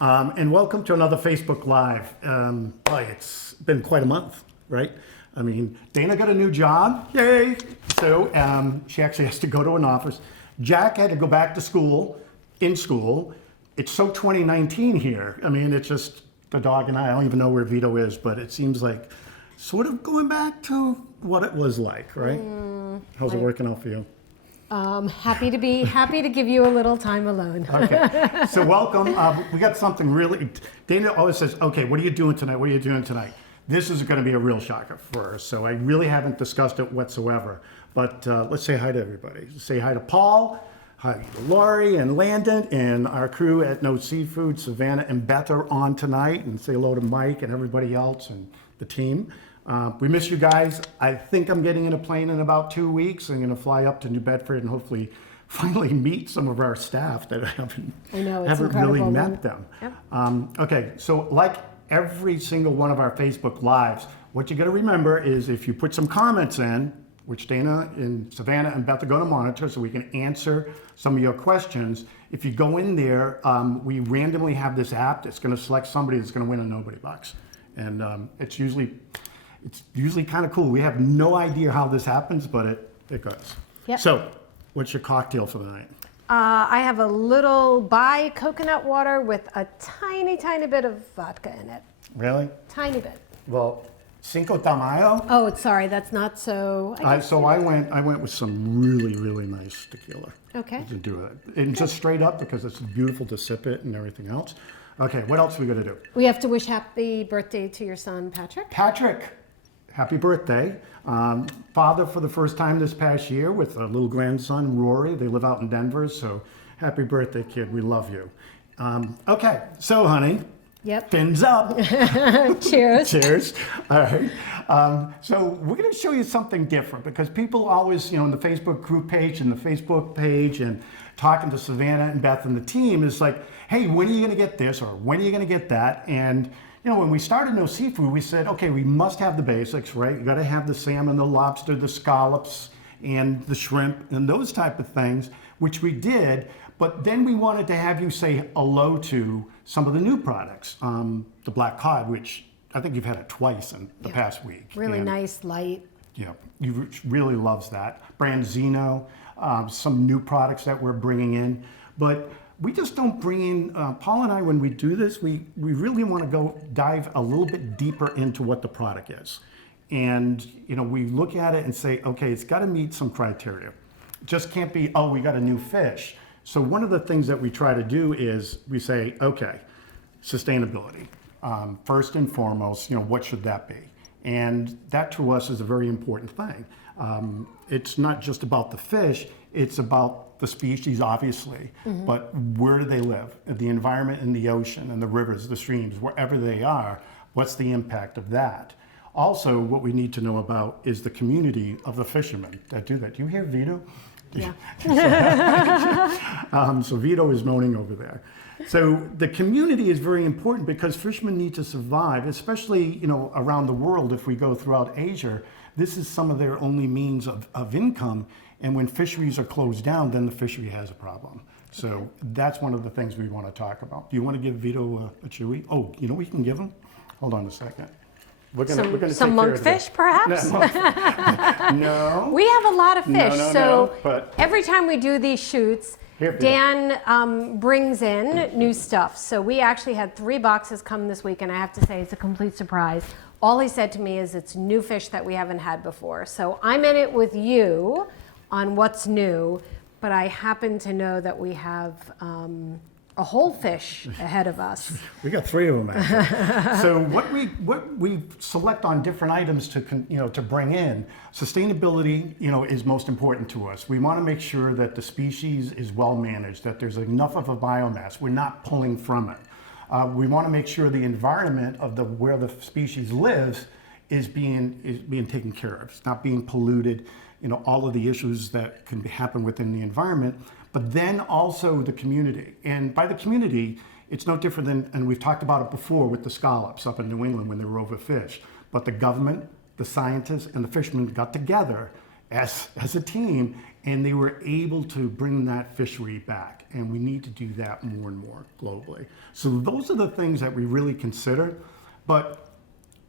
And welcome to another Facebook Live. Boy, it's been quite a month, right? I mean, Dana got a new job, yay! So she actually has to go to an office. Jack had to go back to school, in school. It's so 2019 here. I mean, it's just the dog and I don't even know where Vito is, but it seems like sort of going back to what it was like, right? How's it working out for you? Happy to give you a little time alone. Okay, so welcome. We got something really, Dana always says, okay, what are you doing tonight? What are you doing tonight? This is gonna be a real shocker for her. So I really haven't discussed it whatsoever, but let's say hi to everybody. Say hi to Paul, hi to Laurie and Landon and our crew at KnowSeafood. Savannah and Beth are on tonight, and say hello to Mike and everybody else and the team. We miss you guys. I think I'm getting in a plane in about 2 weeks. I'm going to fly up to New Bedford and hopefully finally meet some of our staff that I haven't really met them. Yep. Okay, so like every single one of our Facebook Lives, what you got to remember is if you put some comments in, which Dana and Savannah and Beth are going to monitor so we can answer some of your questions. If you go in there, we randomly have this app that's going to select somebody that's going to win a Nobody Box. And it's usually kind of cool. We have no idea how this happens, but it goes. Yep. So, what's your cocktail for the night? I have a little Bai coconut water with a tiny bit of vodka in it. Really? Tiny bit. Well, Cinco de Mayo. Oh, sorry, that's not so. I went with some really nice tequila. Okay. To do it, and just straight up because it's beautiful to sip it and everything else. Okay, what else we got to do? We have to wish happy birthday to your son, Patrick. Patrick. Happy birthday. Father for the first time this past year with a little grandson, Rory. They live out in Denver, so happy birthday, kid. We love you. Okay, so honey, Yep. fins up. Cheers. Cheers. All right. So we're going to show you something different because people always, in the Facebook group page and the Facebook page and talking to Savannah and Beth and the team is like, hey, when are you going to get this or when are you going to get that? And when we started KnowSeafood, we said, okay, we must have the basics, right? You got to have the salmon, the lobster, the scallops, and the shrimp, and those type of things, which we did. But then we wanted to have you say hello to some of the new products. The black cod, which I think you've had it twice in the past week. Really nice, light. Yeah, you really loves that. Branzino, some new products that we're bringing in. But we just don't bring in, Paul and I, when we do this, we really want to dive a little bit deeper into what the product is. And, we look at it and say, okay, it's got to meet some criteria. It just can't be, oh, we got a new fish. So one of the things that we try to do is we say, okay, sustainability. First and foremost, what should that be? And that to us is a very important thing. It's not just about the fish, it's about the species, obviously, but where do they live? The environment in the ocean and the rivers, the streams, wherever they are, what's the impact of that? Also, what we need to know about is the community of the fishermen that do that. Do you hear Vito? Yeah. So Vito is moaning over there. So the community is very important because fishermen need to survive, especially around the world. If we go throughout Asia, this is some of their only means of income. And when fisheries are closed down, then the fishery has a problem. So that's one of the things we want to talk about. Do you want to give Vito a chewy? Oh, we can give him? Hold on a second. We're gonna some monkfish, perhaps? No. We have a lot of fish, but every time we do these shoots, Dan brings in new stuff. So we actually had 3 boxes come this week, and I have to say it's a complete surprise. All he said to me is it's new fish that we haven't had before. So I'm in it with you on what's new, but I happen to know that we have a whole fish ahead of us. We got 3 of them actually. So what we select on different items to bring in, sustainability is most important to us. We want to make sure that the species is well managed, that there's enough of a biomass. We're not pulling from it. We want to make sure the environment of where the species lives is being taken care of. It's not being polluted. All of the issues that can happen within the environment. But then also the community. And by the community, it's no different than, and we've talked about it before with the scallops up in New England when they were overfished. But the government, the scientists, and the fishermen got together as a team, and they were able to bring that fishery back. And we need to do that more and more globally. So those are the things that we really consider, but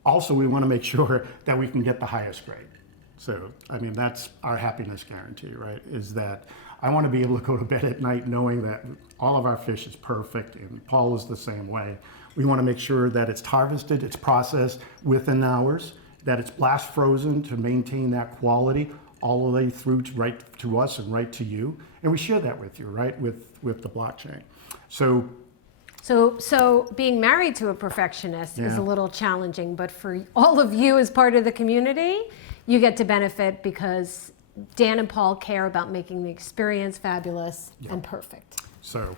also we want to make sure that we can get the highest grade. So, I mean, that's our happiness guarantee, right? Is that I want to be able to go to bed at night knowing that all of our fish is perfect, and Paul is the same way. We want to make sure that it's harvested, it's processed within hours, that it's blast frozen to maintain that quality all the way through to right to us and right to you. And we share that with you, right, with the blockchain. So being married to a perfectionist is a little challenging, but for all of you as part of the community, you get to benefit because Dan and Paul care about making the experience fabulous and perfect. So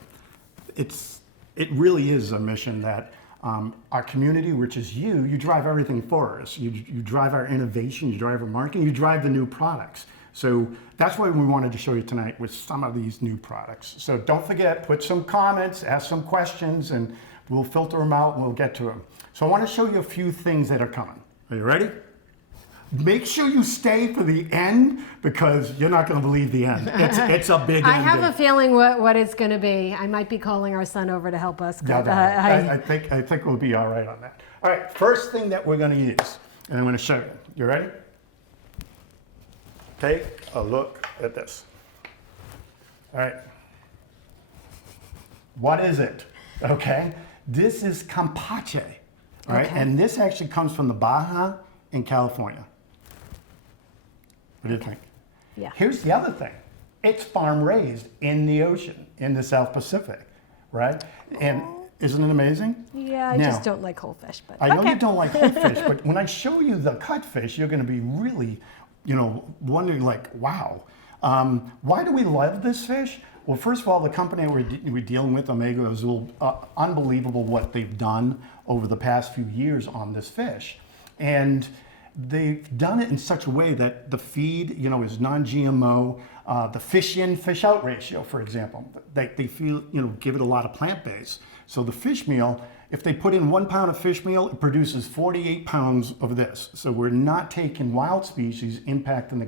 it really is a mission that our community, which is you drive everything for us. You drive our innovation, you drive our marketing, you drive the new products. So that's why we wanted to show you tonight with some of these new products. So don't forget, put some comments, ask some questions, and we'll filter them out and we'll get to them. So I want to show you a few things that are coming. Are you ready? Make sure you stay for the end because you're not going to believe the end. It's a big I ending. have a feeling what it's going to be. I might be calling our son over to help us. But, I think we'll be all right on that. All right, first thing that we're going to use, and I'm going to show you. You ready? Take a look at this. All right. What is it? Okay. This is Campache. All right. Okay. And this actually comes from the Baja in California. What do you think? Yeah. Here's the other thing. It's farm raised in the ocean, in the South Pacific, right? And isn't it amazing? Yeah, I just don't like whole fish. But I know you don't like whole fish, but when I show you the cut fish, you're going to be really, wondering like, wow. Why do we love this fish? Well, first of all, the company we're dealing with, Omega, is unbelievable what they've done over the past few years on this fish. And they've done it in such a way that the feed, is non-GMO. The fish in, fish out ratio, for example, they feel, give it a lot of plant base. So the fish meal, if they put in 1 pound of fish meal, it produces 48 pounds of this. So we're not taking wild species impacting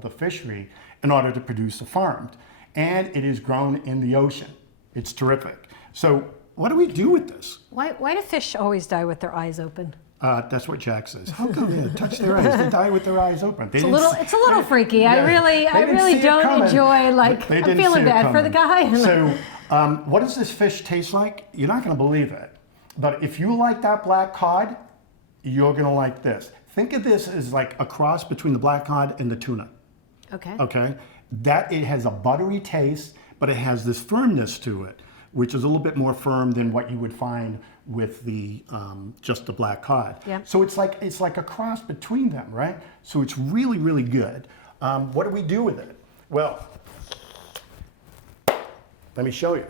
the fishery in order to produce a farmed. And it is grown in the ocean. It's terrific. So what do we do with this? why do fish always die with their eyes open? That's what Jack says. How come they touch their eyes? They die with their eyes open. It's a little freaky. Yeah, I really don't enjoy. I'm feeling bad for the guy. So, what does this fish taste like? You're not going to believe it. But if you like that black cod, you're going to like this. Think of this as like a cross between the black cod and the tuna. Okay. Okay. That it has a buttery taste, but it has this firmness to it, which is a little bit more firm than what you would find with the just the black cod. Yeah. So it's like a cross between them, right? So it's really, really good. What do we do with it? Well, let me show you.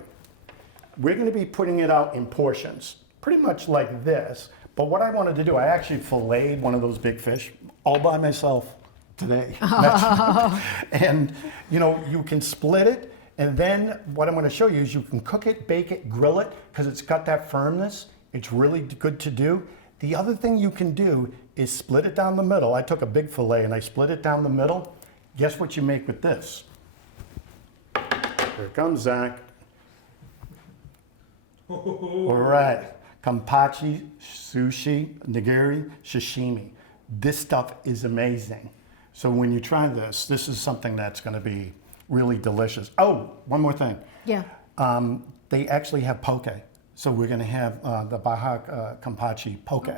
We're going to be putting it out in portions, pretty much like this. But what I wanted to do, I actually filleted one of those big fish all by myself today. And you can split it. And then what I'm going to show you is you can cook it, bake it, grill it, because it's got that firmness. It's really good to do. The other thing you can do is split it down the middle. I took a big fillet and I split it down the middle. Guess what you make with this? Here comes Zach. All right. Campache, sushi, nigiri, sashimi. This stuff is amazing. So when you try this is something that's going to be really delicious. Oh, one more thing. Yeah. They actually have poke. So we're going to have the Baja Campache poke.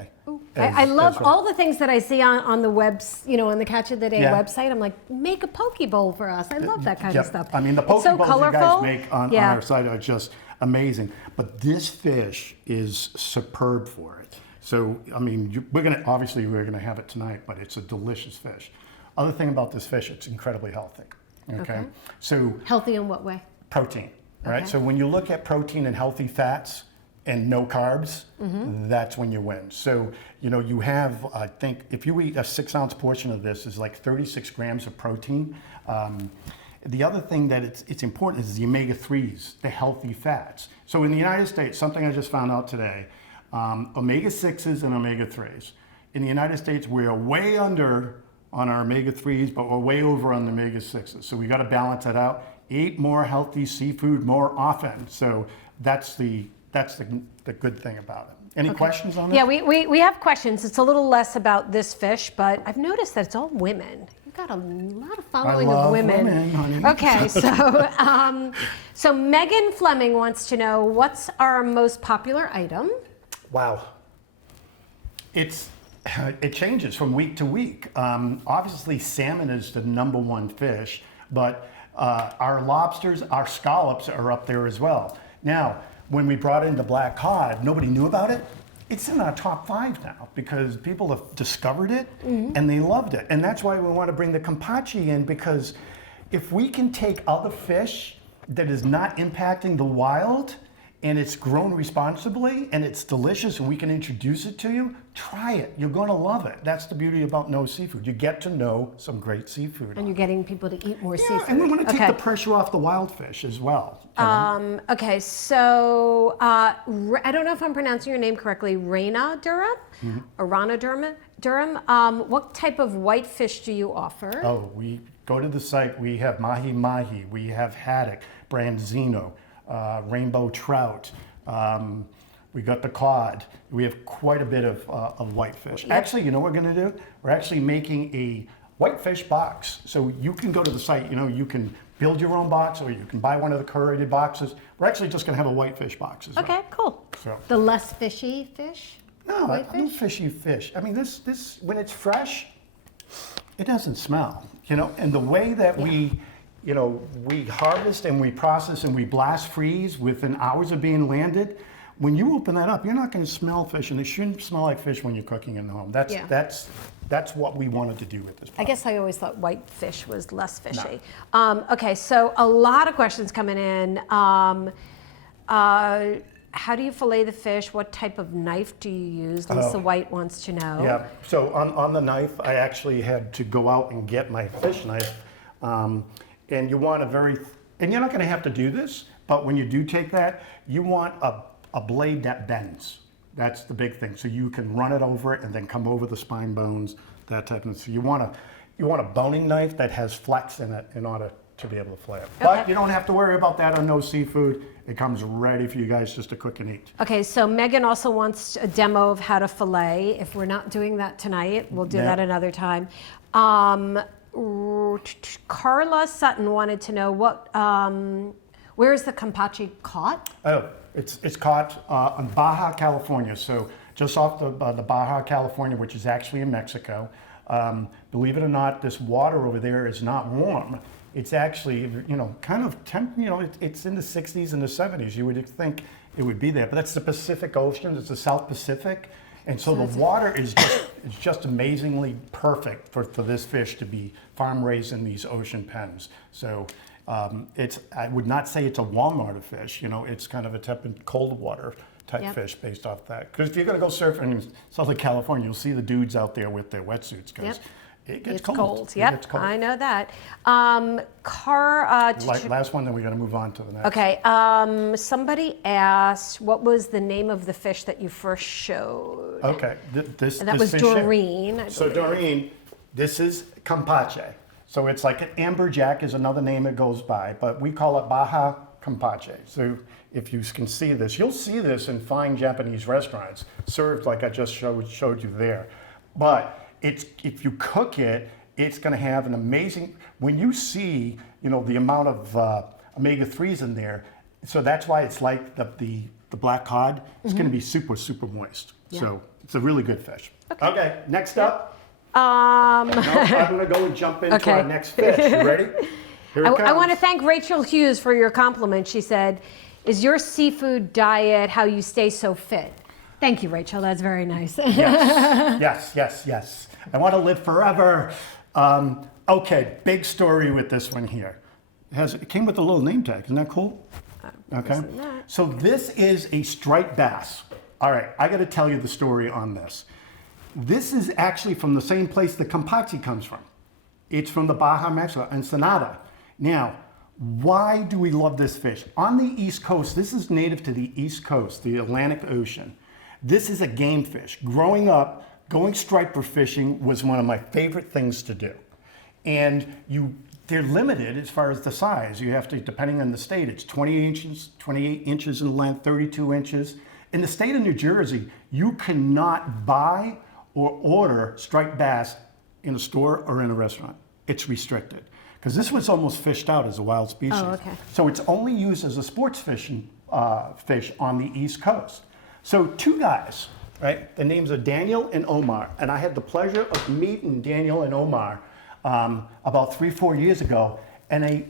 I love all the things that I see on the webs, on the Catch of the Day website. I'm like, make a poke bowl for us. I love that kind of stuff. I mean, the poke bowls you guys make on our site are just amazing. But this fish is superb for it. So, I mean, we're going to have it tonight, but it's a delicious fish. Other thing about this fish, it's incredibly healthy. Okay. So healthy in what way? Protein, right? Okay. So when you look at protein and healthy fats and no carbs, that's when you win. So, you have, I think, if you eat a 6-ounce portion of this, is like 36 grams of protein. The other thing that it's important is the omega-3s, the healthy fats. So in the United States, something I just found out today, omega-6s and omega-3s. In the United States, we're way under on our omega-3s, but we're way over on the omega-6s. So we got to balance that out. Eat more healthy seafood more often. So that's the good thing about it. Any questions on that? Yeah, we have questions. It's a little less about this fish, but I've noticed that it's all women. You've got a lot of following of women. Honey. Okay, so Megan Fleming wants to know, what's our most popular item? Wow. It changes from week to week. Obviously, salmon is the #1 fish, but our lobsters, our scallops are up there as well. Now, when we brought in the black cod, nobody knew about it. It's in our top 5 now because people have discovered it and they loved it. And that's why we want to bring the Kampachi in, because if we can take other fish that is not impacting the wild and it's grown responsibly and it's delicious and we can introduce it to you, try it. You're going to love it. That's the beauty about KnowSeafood. You get to know some great seafood. And you're getting people to eat more seafood. And we want to take the pressure off the wild fish as well. Okay, so I don't know if I'm pronouncing your name correctly, Raina Durham? Or Rana Durham. What type of white fish do you offer? Oh, we go to the site. We have mahi-mahi. We have haddock, branzino, rainbow trout. We got the cod. We have quite a bit of whitefish. Yep. Actually, you know what we're going to do? We're actually making a whitefish box. So you can go to the site. You can build your own box, or you can buy one of the curated boxes. We're actually just going to have a whitefish box as well. Okay, cool. So. The less fishy fish? No, no fishy fish. I mean, this when it's fresh, it doesn't smell. And the way that we harvest and we process and we blast freeze within hours of being landed, when you open that up, you're not going to smell fish, and it shouldn't smell like fish when you're cooking in the home. That's what we wanted to do with this product. I guess I always thought white fish was less fishy. No. Okay, so a lot of questions coming in. How do you fillet the fish? What type of knife do you use? Lisa White wants to know. Yeah, so on the knife, I actually had to go out and get my fish knife. And you want and you're not going to have to do this, but when you do take that, you want a blade that bends. That's the big thing. So you can run it over it and then come over the spine bones, that type of thing. So you want a boning knife that has flex in it in order to be able to fillet it. Okay. But you don't have to worry about that on KnowSeafood. It comes ready for you guys just to cook and eat. Okay, so Megan also wants a demo of how to fillet. If we're not doing that tonight, we'll do that another time. Carla Sutton wanted to know where is the Kampachi caught? Oh, it's caught on Baja, California. So just off the Baja, California, which is actually in Mexico. Believe it or not, this water over there is not warm. It's actually, kind of it's in the 60s and the 70s. You would think it would be there, but that's the Pacific Ocean. It's the South Pacific. And so the water is just amazingly perfect for this fish to be farm raised in these ocean pens. So I would not say it's a Walmart fish. It's kind of a tepid cold water type fish based off that. Because if you're going to go surfing in Southern California, you'll see the dudes out there with their wetsuits because it gets cold. Yep, it gets cold. I know that. Last one, then we're going to move on to the next. Okay. Somebody asked, what was the name of the fish that you first showed? Okay. That was Doreen. So Doreen, this is Kampachi. So it's like an amberjack is another name it goes by, but we call it Baja Kampachi. So if you can see this, you'll see this in fine Japanese restaurants, served like I just showed you there. But if you cook it, it's going to have an amazing. When you see, the amount of omega-3s in there, so that's why it's like the black cod. It's going to be super, super moist. Yeah. So it's a really good fish. Okay, next up. I'm going to go and jump into our next fish. You ready? Here it comes. I want to thank Rachel Hughes for your compliment. She said, "Is your seafood diet how you stay so fit?" Thank you, Rachel. That's very nice. Yes. I want to live forever. Okay, big story with this one here. It came with a little name tag. Isn't that cool? Okay. So this is a striped bass. All right, I got to tell you the story on this. This is actually from the same place the Kampachi comes from. It's from the Baja, Mexico, Ensenada. Now, why do we love this fish? On the East Coast, this is native to the East Coast, the Atlantic Ocean. This is a game fish. Growing up, going striper fishing was one of my favorite things to do. And they're limited as far as the size. You have to, depending on the state, it's 28 inches in length, 32 inches. In the state of New Jersey, you cannot buy or order striped bass in a store or in a restaurant. It's restricted. Because this was almost fished out as a wild species. Oh, okay. So it's only used as a sports fishing fish on the East Coast. So two guys, right? The names are Daniel and Omar. And I had the pleasure of meeting Daniel and Omar about 3-4 years ago. And I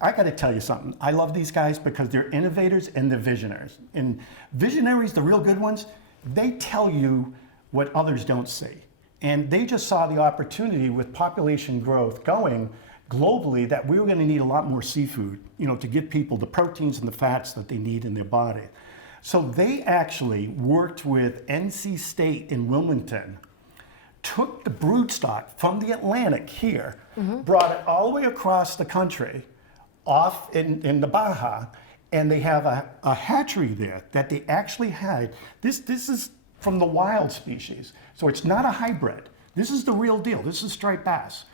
got to tell you something. I love these guys because they're innovators and they're visionaries. And visionaries, the real good ones, they tell you what others don't see. And they just saw the opportunity with population growth going globally that we were going to need a lot more seafood, to give people the proteins and the fats that they need in their body. So they actually worked with NC State in Wilmington, took the broodstock from the Atlantic here, brought it all the way across the country, off in the Baja, and they have a hatchery there that they actually had. This is from the wild species, so it's not a hybrid. This is the real deal. This is striped bass.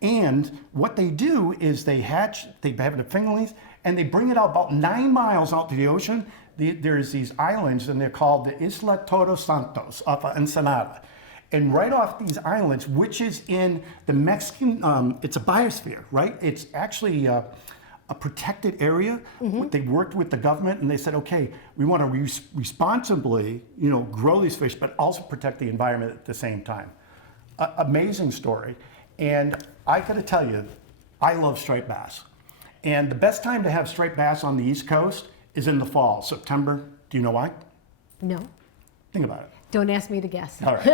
And what they do is they hatch, they have the fingerlings, and they bring it out about 9 miles out to the ocean. There's these islands, and they're called the Isla Todos Santos off of Ensenada. And right off these islands, which is in the Mexican, it's a biosphere, right? It's actually a protected area. They worked with the government, and they said, okay, we want to responsibly, grow these fish, but also protect the environment at the same time. Amazing story. And I got to tell you, I love striped bass. And the best time to have striped bass on the East Coast is in the fall, September. Do you know why? No. Think about it. Don't ask me to guess. All right.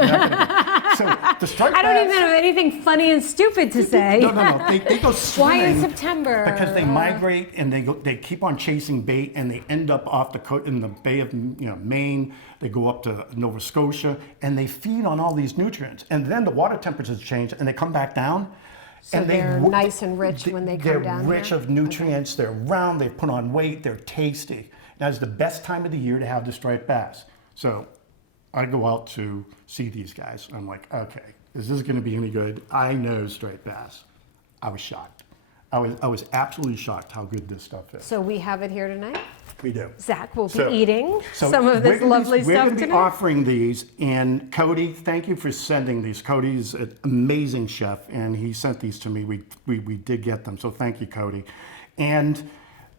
So the striped I don't bass, even have anything funny and stupid to say. No. They go swimming. Why in September? Because they migrate and they keep on chasing bait, and they end up off the coast in the Bay of Maine. They go up to Nova Scotia, and they feed on all these nutrients. And then the water temperatures change, and they come back down. So and they're nice and rich when they come down They're rich here? of nutrients. Okay. They're round. They put on weight. They're tasty. That is the best time of the year to have the striped bass. So I go out to see these guys. I'm like, okay, is this going to be any good? I know striped bass. I was shocked. I was absolutely shocked how good this stuff is. So we have it here tonight? We do. Zach will be eating some of we're this gonna lovely we're stuff going to be tonight. offering these, and Cody, thank you for sending these. Cody's an amazing chef, and he sent these to me. We did get them, so thank you, Cody. And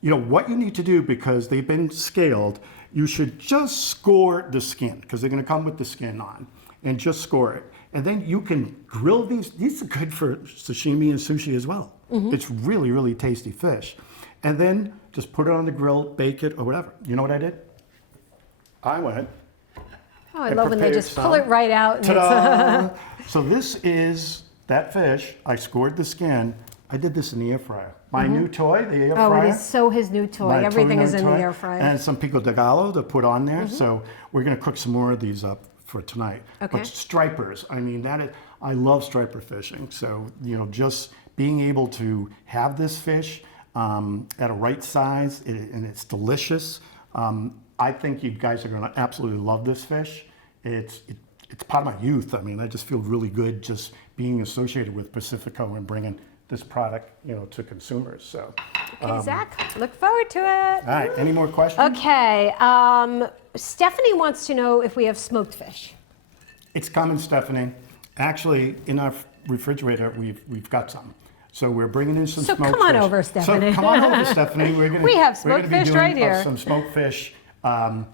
what you need to do, because they've been scaled, you should just score the skin, because they're going to come with the skin on, and just score it. And then you can grill these. These are good for sashimi and sushi as well. It's really, really tasty fish. And then just put it on the grill, bake it, or whatever. You know what I did? I went. Oh, I love when they just pull some. it right out. And Ta-da! So this is that fish. I scored the skin. I did this in the air fryer. My new toy, the air fryer. Oh, it is so his new toy. My Everything is in the toy, air fryer. And some pico de gallo to put on there. So we're going to cook some more of these up for tonight. Okay. But stripers, I mean, I love striper fishing. So, just being able to have this fish at a right size, and it's delicious. I think you guys are going to absolutely love this fish. It's part of my youth. I mean, I just feel really good just being associated with Pacifico and bringing this product, to consumers. So, Okay, Zach, look forward to it. all right. Any more questions? Okay, Stephanie wants to know if we have smoked fish. It's coming, Stephanie. Actually, in our refrigerator, we've got some. So we're bringing in some So smoked come on fish. over, Stephanie. So come on over, Stephanie. We have smoked fish right here. Some smoked fish, and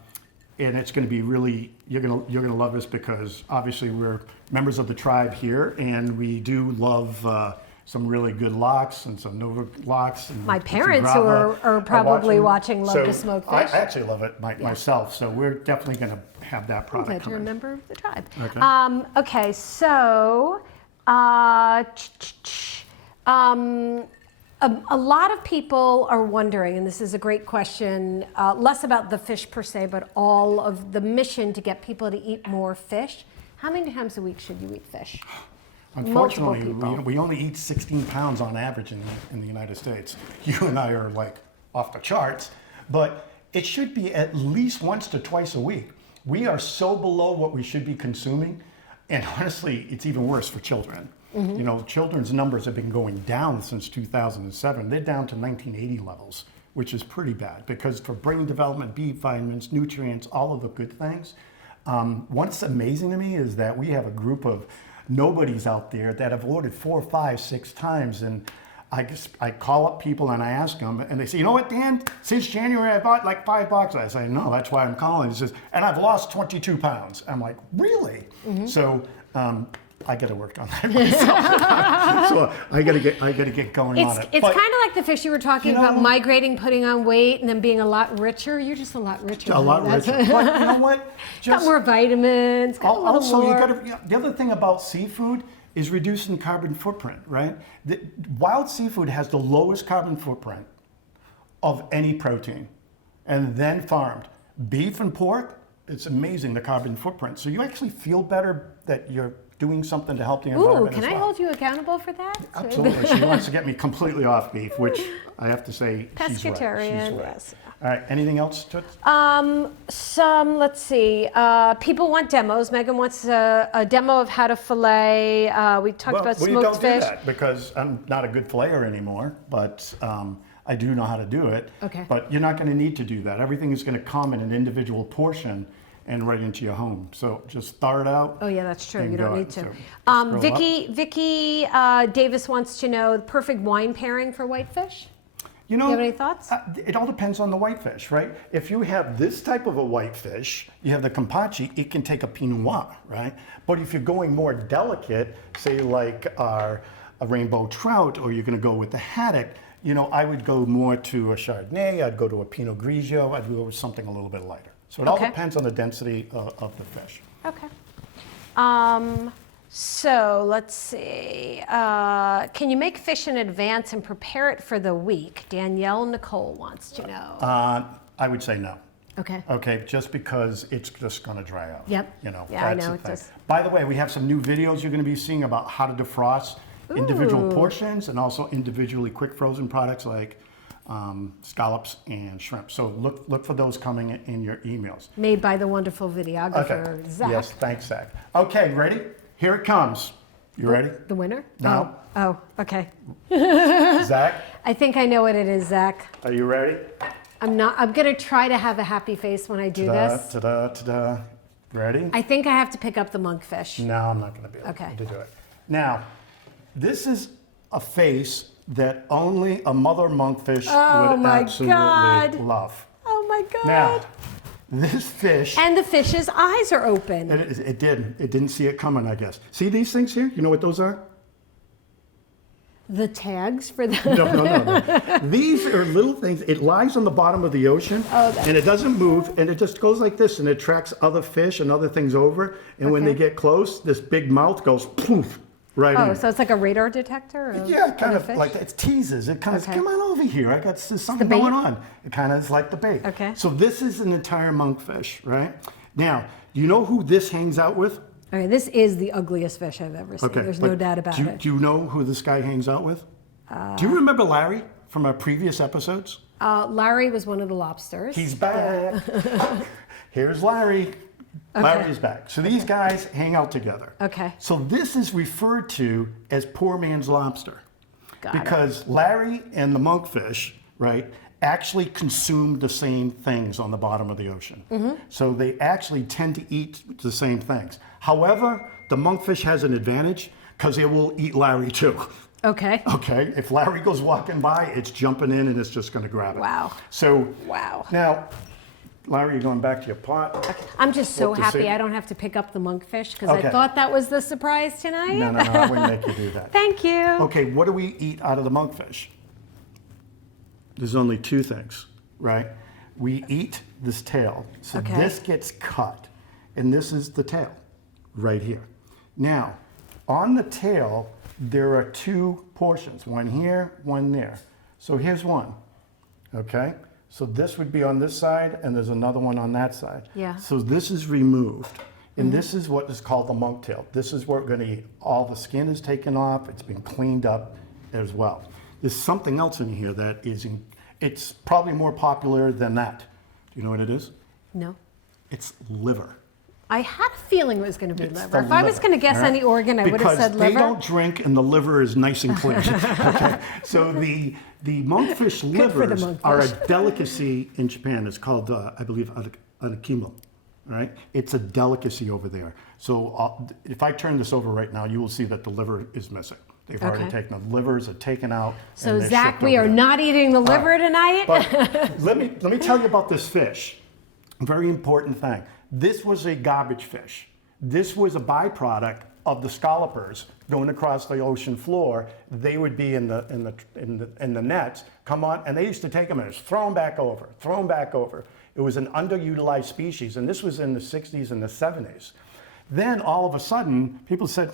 it's going to be really. You're gonna love this, because obviously we're members of the tribe here, and we do love some really good lox and some Nova lox. And My some parents, who Grava are probably watching, love to smoke I fish. actually love it myself. So we're definitely going to have that I'm product glad you're a coming. member of the tribe. Okay. Okay, so a lot of people are wondering, and this is a great question, less about the fish per se, but all of the mission to get people to eat more fish. How many times a week should you eat fish? Unfortunately, Multiple people. we only eat 16 pounds on average in the United States. You and I are like off the charts, but it should be at least once to twice a week. We are so below what we should be consuming. And honestly, it's even worse for children. You know, children's numbers have been going down since 2007. They're down to 1980 levels, which is pretty bad because for brain development, B vitamins, nutrients, all of the good things. What's amazing to me is that we have a group of nobodies out there that have ordered 4, 5, 6 times. And I call up people and I ask them, and they say, you know what, Dan? Since January, I bought like 5 boxes. I say, no, that's why I'm calling. He says, and I've lost 22 pounds. I'm like, really? So I got to work on that myself. So I got to get going on it. It's kind of like the fish you were talking about, migrating, putting on weight, and then being a lot richer. You're just a lot richer. A lot richer. But you know what? Got more vitamins. Got Also, more. The other thing about seafood is reducing carbon footprint, right? Wild seafood has the lowest carbon footprint of any protein, and then farmed. Beef and pork, it's amazing the carbon footprint. So you actually feel better that you're doing something to help the environment. Can I hold you accountable for that? Absolutely. She wants to get me completely off beef, which I have to say, she's right. Pescatarian, She's right. yes. All right, anything else, Toots? Let's see. People want demos. Megan wants a demo of how to fillet. We talked about we smoked don't fish. do that because I'm not a good filleter anymore, but I do know how to do it. Okay. But you're not going to need to do that. Everything is going to come in an individual portion and right into your home. So just thaw it out. Oh yeah, that's true. and You go don't it. need to. So scroll up. Vicky Davis wants to know the perfect wine pairing for whitefish. You know, Do you have any thoughts? It all depends on the whitefish, right? If you have this type of a whitefish, you have the Campacci, it can take a Pinot Noir, right? But if you're going more delicate, say like a rainbow trout, or you're going to go with the haddock, you know, I would go more to a Chardonnay, I'd go to a Pinot Grigio, I'd go with something a little bit lighter. So it all depends on the density of the fish. Okay. So let's see. Can you make fish in advance and prepare it for the week? Danielle Nicole wants to know. I would say no. Okay. Okay, just because it's just going to dry out. Yep. You know, Yeah, I that's know, the it thing. does. By the way, we have some new videos you're going to be seeing about how to defrost individual portions and also individually quick frozen products like scallops and shrimp. So look for those coming in your emails. Made by the wonderful videographer, Okay. Zach. Yes, thanks, Zach. Okay, ready? Here it comes. You ready? The winner? No. Oh, okay. Zach, I think I know what it is, Zach. are you ready? I'm going to try to have a happy face when I do this. Ta-da, ta-da. Ready? I think I have to pick up the monkfish. No, I'm not going to be able Okay. to do it. Now, this is a face that only a mother monkfish Oh would my absolutely God. love. Oh my God. Now, this fish, And the fish's eyes are open. it didn't see it coming, I guess. See these things here? You know what those are? The tags for the... No. These are little things. It lies on the bottom of the ocean, and it doesn't move, and it just goes like this, and it tracks other fish and other things over. And when they Okay. get close, this big mouth goes poof right in. Oh, so it's like a radar detector? Yeah, kind of fish? like it teases. It kind of Okay. come on over here. there's something bait? going on. It kind of is like the bait. Okay. So this is an entire monkfish, right? Now, do you know who this hangs out with? Okay, this is the ugliest fish I've ever seen. There's no but doubt about it. Do you know who this guy hangs out with? Do you remember Larry from our previous episodes? Larry was one of the lobsters. He's back. Here's Larry. Larry's back. So these guys hang out together. Okay. So this is referred to as poor man's lobster. Got it. Because Larry and the monkfish, right, actually consume the same things on the bottom of the ocean. Mm-hmm. So they actually tend to eat the same things. However, the monkfish has an advantage because it will eat Larry too. Okay. Okay, if Larry goes walking by, it's jumping in and it's just going to grab it. Wow. So Wow. now, Larry, you're going back to your pot. I'm just so What to happy say? I don't have to pick up the monkfish because Okay. I thought that was the surprise tonight. No, I wouldn't make you do that. Thank you. Okay, what do we eat out of the monkfish? There's only 2 things, right? We eat this tail. So Okay. this gets cut, and this is the tail right here. Now, on the tail, there are 2 portions, one here, one there. So here's one, okay? So this would be on this side, and there's another one on that side. Yeah. So this is removed, and this is what is called the monk tail. This is what we're gonna eat. All the skin is taken off, it's been cleaned up as well. There's something else in here that is, it's probably more popular than that. Do you know what it is? No. It's liver. I had a feeling it was going to be It's liver. the If I was liver, going to guess all right? any organ, I would have said Because they liver. don't drink and the liver is nice and clean. Okay? So the monkfish Good for the livers are a monkfish. delicacy in Japan. It's called, I believe, anakimo. All right? It's a delicacy over there. So if I turn this over right now, you will see that the liver is missing. They've already Okay. taken the livers are taken out. So and they're Zach, shipped we over are there. not eating the liver tonight. But let me tell you about this fish. Very important thing. This was a garbage fish. This was a byproduct of the scallopers going across the ocean floor. They would be in the nets, come on, and they used to take them and just throw them back over, throw them back over. It was an underutilized species, and this was in the 60s and the 70s. Then all of a sudden, people said,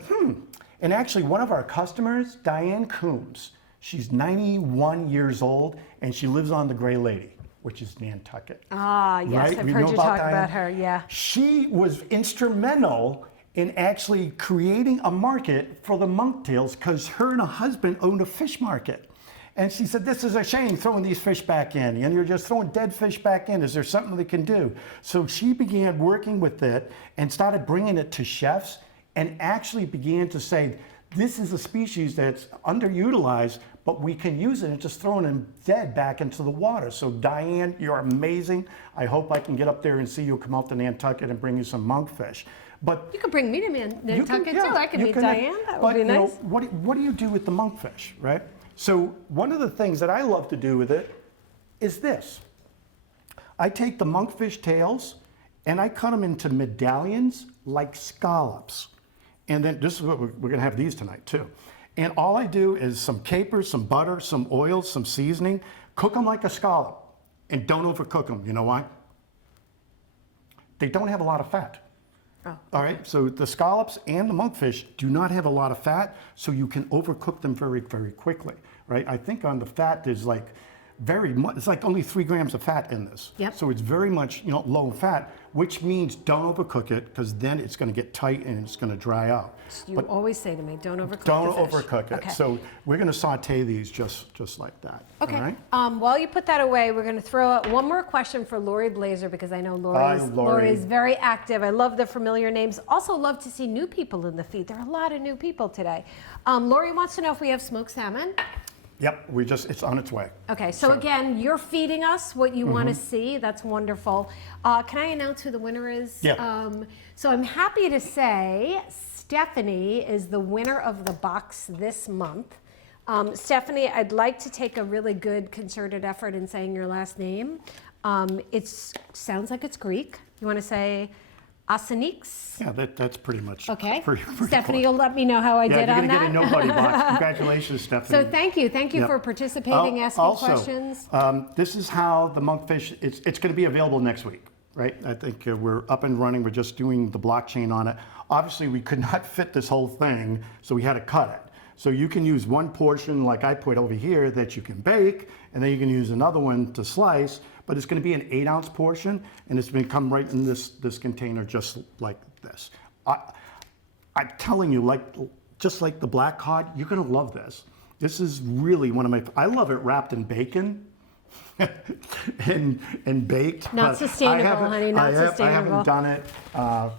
and actually one of our customers, Diane Coombs, she's 91 years old, and she lives on the Gray Lady, which is Nantucket. Ah, yes, Right? I've We heard know you about talk Diane? about her. Yeah. She was instrumental in actually creating a market for the monktails because her and her husband owned a fish market. And she said, this is a shame throwing these fish back in. And you're just throwing dead fish back in. Is there something they can do? So she began working with it and started bringing it to chefs and actually began to say, this is a species that's underutilized, but we can use it and just throwing them dead back into the water. So Diane, you're amazing. I hope I can get up there and see you come out to Nantucket and bring you some monkfish. But You could bring me to Nantucket yeah, too. I could you meet can, Diane. That would but, be you know, nice. what do you do with the monkfish, right? So one of the things that I love to do with it is this. I take the monkfish tails and I cut them into medallions like scallops. And then this is what we're going to have these tonight too. And all I do is some capers, some butter, some oil, some seasoning, cook them like a scallop and don't overcook them. You know why? They don't have a lot of fat. Oh. All right, so the scallops and the monkfish do not have a lot of fat, so you can overcook them very, very quickly, right? I think on the fat there's like very much, it's like only 3 grams of fat in this. Yep. So it's very much, low fat, which means don't overcook it because then it's going to get tight and it's going to dry out. You always say to me, don't overcook Don't the fish. overcook it. Okay. So we're going to saute these just like that. Okay. All right? While you put that away, we're going to throw out one more question for Lori Blazer because I know Hi, Lori Lori. is very active. I love the familiar names. Also love to see new people in the feed. There are a lot of new people today. Lori wants to know if we have smoked salmon. Yep, it's on its way. Okay, so again, you're feeding us what you want to see. That's wonderful. Can I announce who the winner is? Yeah. So I'm happy to say Stephanie is the winner of the box this month. Stephanie, I'd like to take a really good concerted effort in saying your last name. It sounds like it's Greek. You want to say Asenix? Yeah, that's pretty much. Okay. Pretty Stephanie, close. you'll let me know how I did you're on gonna that. get a nobody box. Congratulations, Stephanie. So thank you Yeah. for participating, asking Also, questions. this is how the monkfish, it's going to be available next week, right? I think we're up and running. We're just doing the blockchain on it. Obviously, we could not fit this whole thing, so we had to cut it. So you can use one portion like I put over here that you can bake, and then you can use another one to slice, but it's going to be an 8-ounce portion, and it's going to come right in this container just like this. I'm telling you, just like the black cod, you're going to love this. This is really one of my, I love it wrapped in bacon and baked. Not but sustainable, honey, not I sustainable. haven't done it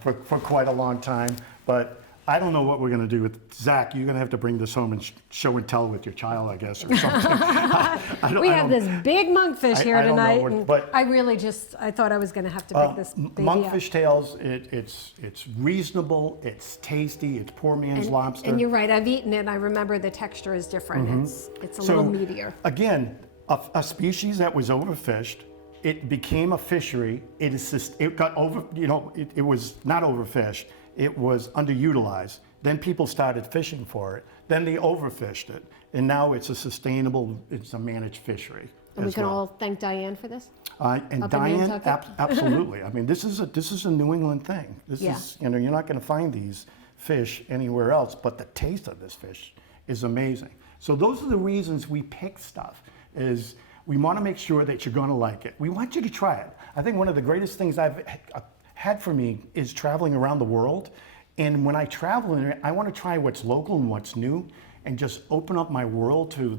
for quite a long time, but I don't know what we're going to do with Zach. You're going to have to bring this home and show and tell with your child, I guess, or something. We have this big monkfish here I don't know tonight, what- and but- I thought I was going to have to pick this baby up. Monkfish tails, it's reasonable, it's tasty, it's poor man's lobster. And you're right, I've eaten it, and I remember the texture is different. It's a little meatier. Again, a species that was overfished, it became a fishery. It got over, it was not overfished. It was underutilized. Then people started fishing for it. Then they overfished it. And now it's a managed fishery. And we as can well. all thank Diane for this? And Up in Diane, Nantucket? absolutely. I mean, this is a New England thing. This Yeah. is, you're not going to find these fish anywhere else, but the taste of this fish is amazing. So those are the reasons we pick stuff, is we want to make sure that you're going to like it. We want you to try it. I think one of the greatest things I've had for me is traveling around the world. And when I travel, I want to try what's local and what's new and just open up my world to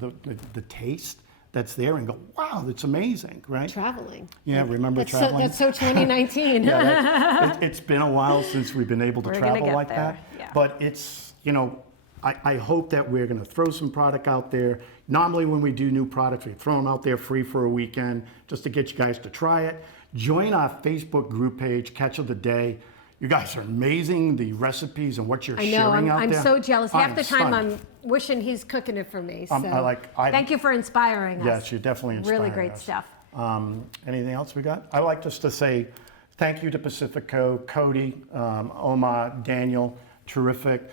the taste that's there and go, wow, that's amazing, right? Traveling. Yeah, remember traveling? That's so 2019. It's been a while since we've been able to We're gonna travel get like there, that. yeah. But it's, I hope that we're going to throw some product out there. Normally when we do new products, we throw them out there free for a weekend just to get you guys to try it. Join our Facebook group page, Catch of the Day. You guys are amazing, the recipes and what you're I know, sharing out I'm there. so jealous. Half I'm the time stunned. I'm wishing he's cooking it for me. So I- thank you for inspiring us. Yes, you're definitely inspiring Really great us. stuff. Anything else we got? I like just to say thank you to Pacifico, Cody, Omar, Daniel, terrific.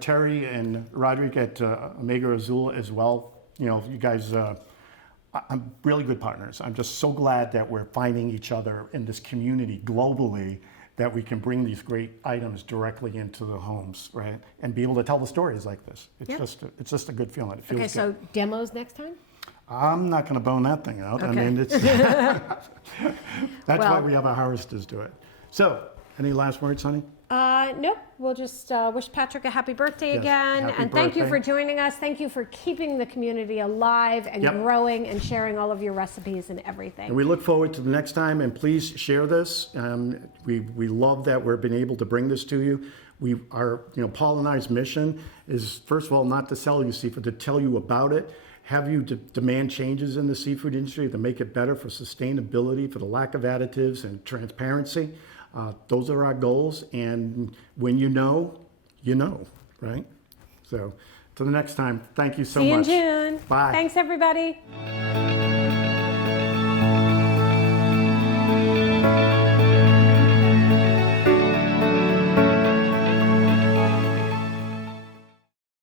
Terry and Roderick at Omega Azul as well. You guys, I'm really good partners. I'm just so glad that we're finding each other in this community globally, that we can bring these great items directly into the homes, right? And be able to tell the stories like this. It's just a good feeling. It feels Okay, good. so demos next time? I'm not going to bone that thing out. I Okay. mean, it's that's why Well- we have our harvesters do it. So, any last words, honey? Nope. We'll just wish Patrick a happy birthday Yes, again. happy And thank you for birthday. joining us. Thank you for keeping the community alive and Yep. growing and sharing all of your recipes and everything. And we look forward to the next time. And please share this. We love that we've been able to bring this to you. Paul and I's mission is, first of all, not to sell you seafood, to tell you about it. Have you demand changes in the seafood industry to make it better for sustainability, for the lack of additives and transparency. Those are our goals. And when you know, right? So, till the next time, thank you so See you in much. June. Bye. Thanks, everybody.